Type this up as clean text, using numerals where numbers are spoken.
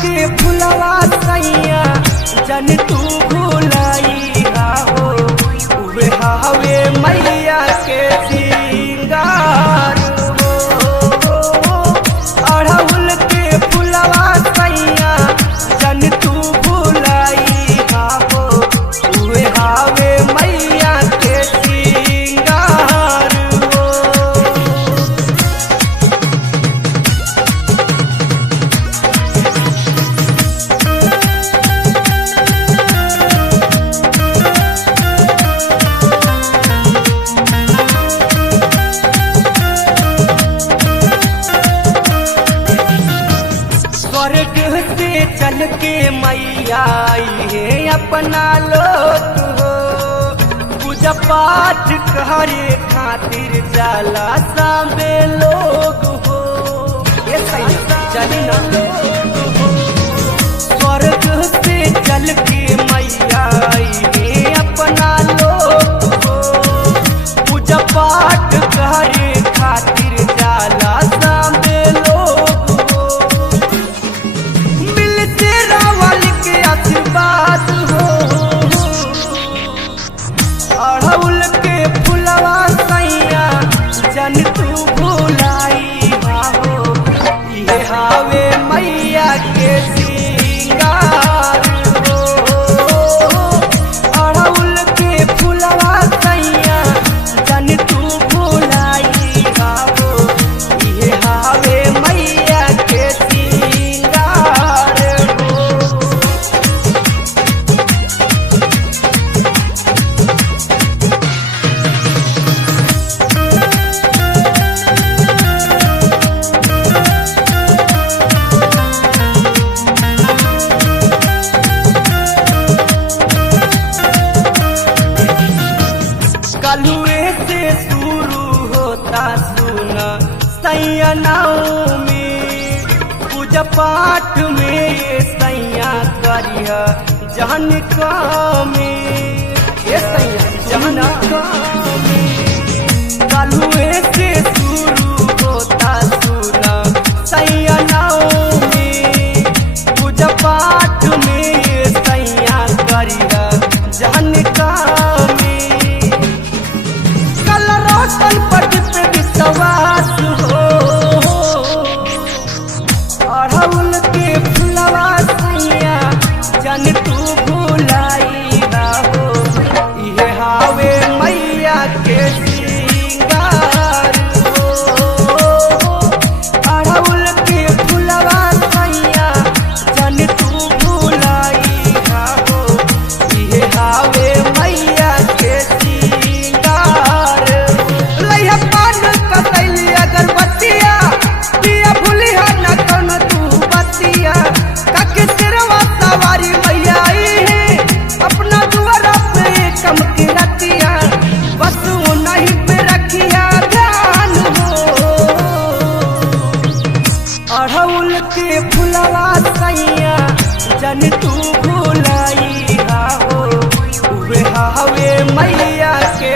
के फुलवा सैया जन तू भुलाई हो उहे हावे मैया के सिंगार हो। अड़हुल के फुलवा सैया जन तू भुलाई हो उहे हावे मैया के सिंगार हो। स्वर्ग से चल के मैया आई है अपना लोक हो पूजा पाठ करे खातिर जाला सामे लोग हो। ये सही चली ना स्वर्ग से चल के मैया आई है अपना लोक हो पूजा पाठ करे खातिर जाला सामे लोग हो। मिलते रावल के आशीर्वाद हो अड़हुल के फुलवा सैया जन तू भुलाई हो ये हावे मैया के सिंगार हो। अड़हुल के फुलवा सैया जन तू भुलाई हो ये हावे मैया के सिंगार हो। कलुए से शुरू होता सुना सैया नवमी पूजा पाठ में ये सैया करिया जहन कामी ये सैया जहन कामी। कलुए से शुरू होता सुना सैया नवमी पूजा पाठ में ये सैया करिया जहन कामी। कल रोशन पट पे विश्वास हो अड़हुल के फुलवा सैया जन तू भुलाई हो ये हावे मैया के सिंगार हो। अड़हुल के फुलवा सैया जन तू भुलाई हो ये हावे मैया के सिंगार हो। लइहा पान कसैली अगरबत्तिया दिया भूलिहा न कौन तू बतिया काके सिरवा सवारी मैया आई है अपना दुआरा पे कम की रतिया बस वो नहीं पे रखिया ध्यान हो। अड़हुल के फुलवा सैया जन तू भुलाई हो उहे हावे मैया के